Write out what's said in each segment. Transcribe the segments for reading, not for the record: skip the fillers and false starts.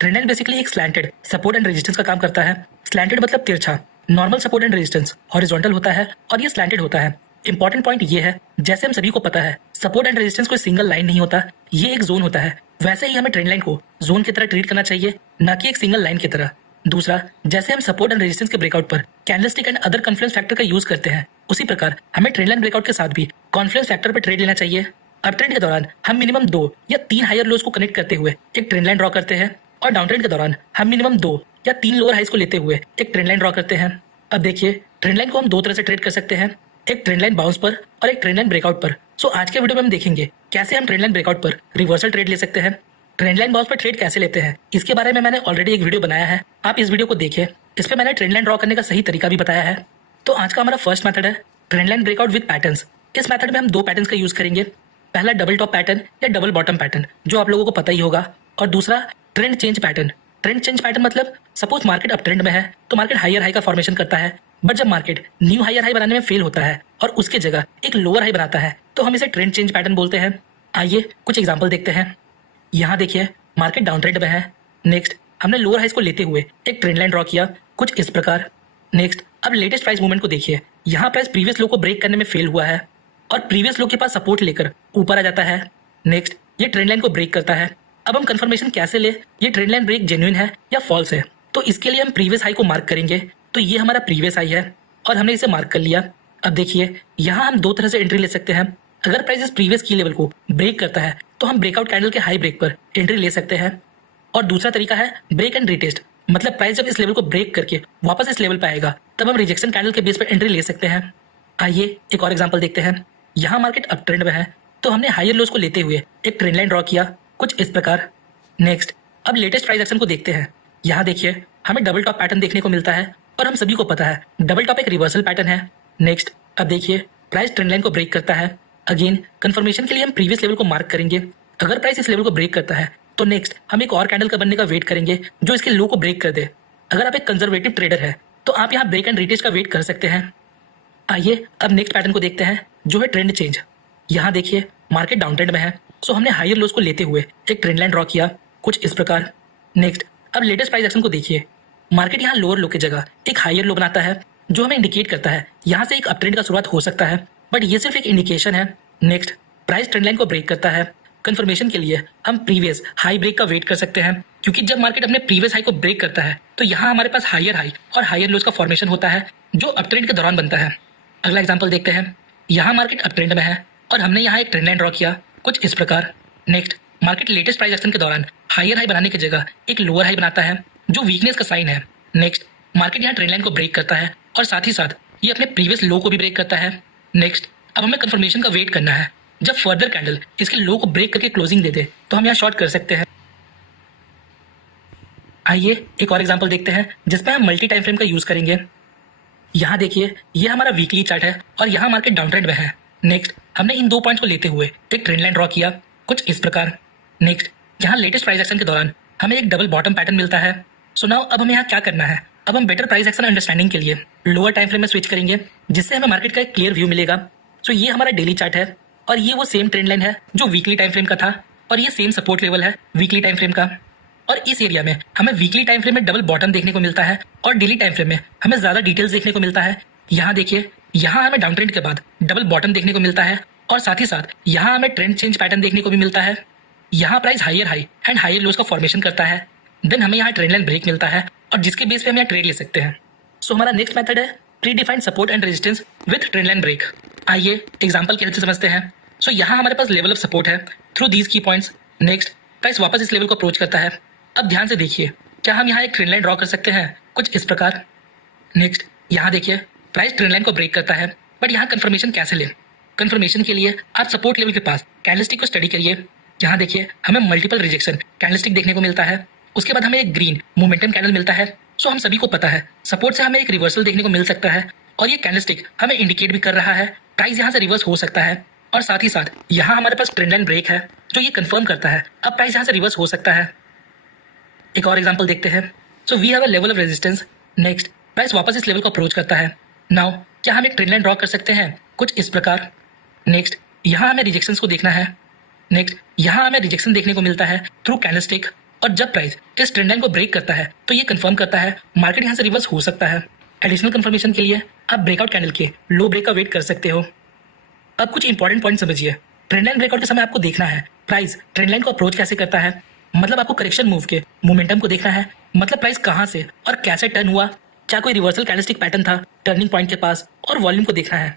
Trend line basically एक slanted support and resistance का काम करता है। स्लैंटेड मतलब तिरछा, normal support and resistance horizontal होता है और ये स्लैंटेड होता है। इंपॉर्टेंट पॉइंट ये है, जैसे हम सभी को पता है सपोर्ट एंड रेजिस्टेंस कोई सिंगल लाइन नहीं होता, ये एक जोन होता है। वैसे ही हमें ट्रेंड लाइन को जोन की तरह ट्रीट करना चाहिए, ना कि एक सिंगल लाइन की तरह। दूसरा, जैसे हम सपोर्ट एंड रेजिस्टेंस के ब्रेकआउट पर candlestick and other Confluence factor का यूज करते हैं, उसी प्रकार हमें ट्रेंड लाइन ब्रेकआउट के साथ भी कॉन्फ्लुएंस फैक्टर पर ट्रेड लेना चाहिए। अप ट्रेंड के दौरान हम मिनिमम 2 या 3 हायर लोज को कनेक्ट करते हुए एक ट्रेंड लाइन ड्रॉ करते हैं और डाउन ट्रेंड के दौरान हम मिनिमम 2 या 3 लोअर हाइज को लेते हुए एक ट्रेंड लाइन ड्रॉ करते हैं। अब देखिए, ट्रेंड लाइन को हम दो तरह से ट्रेड कर सकते हैं, एक ट्रेंड लाइन बाउंस पर और एक ट्रेंड लाइन ब्रेकआउट पर। सो आज के वीडियो में हम देखेंगे कैसे हम ट्रेंड लाइन ब्रेकआउट पर रिवर्सल ट्रेड ले सकते हैं। ट्रेंड लाइन बाउंस पर ट्रेड कैसे लेते हैं, इसके बारे में मैंने ऑलरेडी एक वीडियो बनाया है, आप इस वीडियो को देखिए। इस पे मैंने ट्रेंड लाइन ड्रॉ करने का सही तरीका भी बताया है। तो आज का हमारा फर्स्ट मेथड है trend line breakout with patterns. इस मेथड में हम 2 पैटर्न्स का यूज करेंगे। पहला डबल टॉप पैटर्न या डबल बॉटम पैटर्न, जो आप लोगों को पता ही होगा, और दूसरा trend change pattern. Trend change pattern मतलब सपोज मार्केट अप ट्रेंड में है तो मार्केट हायर हाई का फॉर्मेशन करता है, बट जब मार्केट न्यू हायर हाई बनाने में फेल होता है और उसके जगह एक लोअर हाई बनाता है तो हम इसे ट्रेंड चेंज पैटर्न बोलते हैं। आइए कुछ एग्जांपल देखते हैं। यहाँ देखिए, मार्केट डाउन ट्रेंड में है। नेक्स्ट, हमने लोअर हाइज को लेते हुए एक ट्रेंड लाइन ड्रॉ किया कुछ इस प्रकार। नेक्स्ट, अब लेटेस्ट प्राइस मूवमेंट को देखिए। यहाँ प्राइस प्रीवियस लो को ब्रेक करने में फेल हुआ है और प्रीवियस लो के पास सपोर्ट लेकर ऊपर आ जाता है। नेक्स्ट, ये ट्रेंड लाइन को ब्रेक करता है। अब हम कंफर्मेशन कैसे ले ये ट्रेंड लाइन ब्रेक जेन्युइन है या फॉल्स है, तो इसके लिए हम प्रीवियस हाई को मार्क करेंगे। तो ये हमारा प्रीवियस हाई है और हमने इसे मार्क कर लिया। अब देखिए, यहाँ हम 2 तरह से एंट्री ले सकते हैं। अगर प्राइस इस प्रीवियस की लेवल को ब्रेक करता है तो हम ब्रेकआउट कैंडल के हाई ब्रेक पर एंट्री ले सकते हैं। और दूसरा तरीका है ब्रेक एंड रिटेस्ट, मतलब प्राइस जब इस लेवल को ब्रेक करके वापस इस लेवल पर आएगा तब हम रिजेक्शन कैंडल के बेस पर एंट्री ले सकते हैं। आइए एक और एग्जांपल देखते हैं। यहाँ मार्केट अप ट्रेंड में है तो हमने हायर लोज को लेते हुए एक ट्रेंड लाइन ड्रॉ किया कुछ इस प्रकार। नेक्स्ट, अब लेटेस्ट प्राइस एक्शन को देखते हैं। यहाँ देखिए, हमें डबल टॉप पैटर्न देखने को मिलता है और हम सभी को पता है डबल टॉप एक रिवर्सल पैटर्न है। नेक्स्ट, अब देखिए, प्राइस ट्रेंड लाइन को ब्रेक करता है। अगेन कंफर्मेशन के लिए हम प्रीवियस लेवल को मार्क करेंगे। अगर प्राइस इस लेवल को ब्रेक करता है तो नेक्स्ट हम एक और कैंडल का बनने का वेट करेंगे जो इसके लो को ब्रेक कर दे। अगर आप एक कंजर्वेटिव ट्रेडर है तो आप यहाँ ब्रेक एंड रिटेस्ट का वेट कर सकते हैं। आइए अब नेक्स्ट पैटर्न को देखते हैं जो है ट्रेंड चेंज। यहाँ देखिए, मार्केट डाउन ट्रेंड में है सो हमने हायर लोज को लेते हुए एक ट्रेंड लाइन ड्रॉ किया कुछ इस प्रकार। नेक्स्ट, अब लेटेस्ट प्राइस एक्शन को देखिए। मार्केट यहाँ लोअर लो की जगह एक हायर लो बनाता है जो हमें इंडिकेट करता है यहाँ से एक अप ट्रेंड का शुरुआत हो सकता है, बट ये सिर्फ एक इंडिकेशन है। नेक्स्ट, प्राइस ट्रेंड लाइन को ब्रेक करता है। कंफर्मेशन के लिए हम प्रीवियस हाई ब्रेक का वेट कर सकते हैं, क्योंकि जब मार्केट अपने प्रीवियस हाई को ब्रेक करता है तो यहाँ हमारे पास हायर हाई और हायर लोज का फॉर्मेशन होता है जो अप ट्रेंड के दौरान बनता है। अगला एग्जांपल देखते हैं। यहाँ मार्केट अप ट्रेंड में है और हमने यहाँ एक ट्रेंड लाइन ड्रॉ किया कुछ इस प्रकार। Next, market latest price action के दौरान हायर हाई बनाने की जगह एक लोअर हाई बनाता है जो वीकनेस का साइन है। नेक्स्ट, मार्केट यहाँ ट्रेंड लाइन को ब्रेक करता है और साथ ही साथ ये अपने प्रीवियस लो को भी ब्रेक करता है। नेक्स्ट, अब हमें कंफर्मेशन का वेट करना है। जब फर्दर कैंडल इसके लो को ब्रेक करके क्लोजिंग दे दे तो हम यहाँ शॉर्ट कर सकते हैं। आइए एक और एग्जांपल देखते हैं जिसमें हम मल्टी टाइम फ्रेम का यूज करेंगे। यहाँ देखिए, ये हमारा वीकली चार्ट है और यहाँ मार्केट डाउन ट्रेंड में है। नेक्स्ट, हमने इन 2 पॉइंट्स को लेते हुए एक ट्रेंड लाइन ड्रॉ किया कुछ इस प्रकार। नेक्स्ट, यहाँ लेटेस्ट प्राइस एक्शन के दौरान हमें एक डबल बॉटम पैटर्न मिलता है। सो नाउ अब हमें यहाँ क्या करना है, अब हम बेटर प्राइस एक्शन अंडरस्टैंडिंग के लिए लोअर टाइम फ्रेम में स्विच करेंगे जिससे हमें मार्केट का एक क्लियर व्यू मिलेगा। सो ये हमारा डेली चार्ट है और ये वो सेम ट्रेंड लाइन है जो वीकली टाइम फ्रेम का था और ये सेम सपोर्ट लेवल है वीकली टाइम फ्रेम का। और इस एरिया में हमें वीकली टाइम फ्रेम में डबल बॉटम देखने को मिलता है और डेली टाइम फ्रेम में हमें ज्यादा डिटेल्स देखने को मिलता है। यहाँ देखिए, यहाँ हमें डाउन ट्रेंड के बाद डबल बॉटम देखने को मिलता है और साथ ही साथ यहाँ हमें ट्रेंड चेंज पैटर्न देखने को भी मिलता है। यहाँ price higher high and higher lows का फॉर्मेशन करता है, देन हमें यहाँ ट्रेंड लाइन ब्रेक मिलता है और जिसके बेस पे हम यहाँ ट्रेड ले सकते हैं। सो हमारा नेक्स्ट मेथड है predefined support and resistance with trend line break. आइए एग्जांपल की हेल्प से समझते हैं। सो यहाँ हमारे पास लेवल ऑफ सपोर्ट है through these key points. Next, price वापस इस लेवल को अप्रोच करता है। अब ध्यान से देखिए, क्या हम यहाँ एक ट्रेंड लाइन ड्रॉ कर सकते हैं कुछ इस प्रकार। नेक्स्ट, यहाँ देखिए, प्राइस ट्रेंड लाइन को ब्रेक करता है, बट यहाँ कंफर्मेशन कैसे लें। कंफर्मेशन के लिए आप सपोर्ट लेवल के पास कैंडलस्टिक को स्टडी करिए। यहाँ देखिए, हमें मल्टीपल रिजेक्शन कैंडलस्टिक देखने को मिलता है। उसके बाद हमें एक ग्रीन मोमेंटम कैंडल मिलता है। सो हम सभी को पता है सपोर्ट से हमें एक रिवर्सल देखने को मिल सकता है और ये कैंडलस्टिक हमें इंडिकेट भी कर रहा है प्राइस यहाँ से रिवर्स हो सकता है। और साथ ही साथ यहाँ हमारे पास ट्रेंड लाइन ब्रेक है जो ये कंफर्म करता है अब प्राइस यहाँ से रिवर्स हो सकता है। एक और एग्जांपल देखते हैं। So we have a level of resistance. Next, price वापस इस लेवल को अप्रोच करता है। नाउ क्या हम एक ट्रेंड लाइन ड्रॉ कर सकते हैं कुछ इस प्रकार। नेक्स्ट, यहाँ हमें रिजेक्शंस को देखना है। नेक्स्ट, यहाँ हमें रिजेक्शन देखने को मिलता है थ्रू कैंडलस्टिक और जब प्राइस इस ट्रेंड लाइन को ब्रेक करता है तो ये कंफर्म करता है मार्केट यहाँ से रिवर्स हो सकता है। एडिशनल कंफर्मेशन के लिए आप ब्रेकआउट कैंडल के लो ब्रेक का वेट कर सकते हो। अब कुछ इंपॉर्टेंट पॉइंट समझिए। ट्रेंड लाइन ब्रेकआउट के समय आपको देखना है प्राइस ट्रेंड लाइन को अप्रोच कैसे करता है, मतलब आपको करेक्शन मूव के मोमेंटम को देखना है, मतलब प्राइस कहां से और कैसे टर्न हुआ, क्या कोई रिवर्सल कैंडलस्टिक पैटर्न था टर्निंग पॉइंट के पास, और वॉल्यूम को देखना है।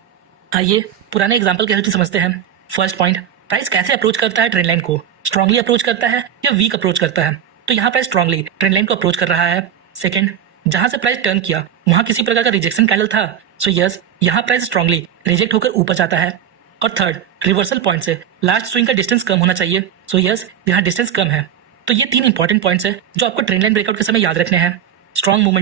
आइए पुराने एग्जांपल के हेल्प से समझते हैं। फर्स्ट पॉइंट, प्राइस कैसे अप्रोच करता है ट्रेंड लाइन को, स्ट्रांगली अप्रोच करता है या वीक अप्रोच करता है। तो यहाँ प्राइस स्ट्रांगली ट्रेंड लाइन को अप्रोच कर रहा है। सेकंड, जहां से प्राइस टर्न किया वहां किसी प्रकार का रिजेक्शन कैंडल था, सो यस यहाँ प्राइस स्ट्रांगली रिजेक्ट होकर ऊपर जाता है। और थर्ड, रिवर्सल पॉइंट से लास्ट स्विंग का डिस्टेंस कम होना चाहिए, सो यस यहाँ डिस्टेंस कम है। तो ये तीन इंपॉर्टेंट पॉइंट्स है जो आपको ट्रेंड लाइन ब्रेकआउट के समय याद रखने हैं। Strong movement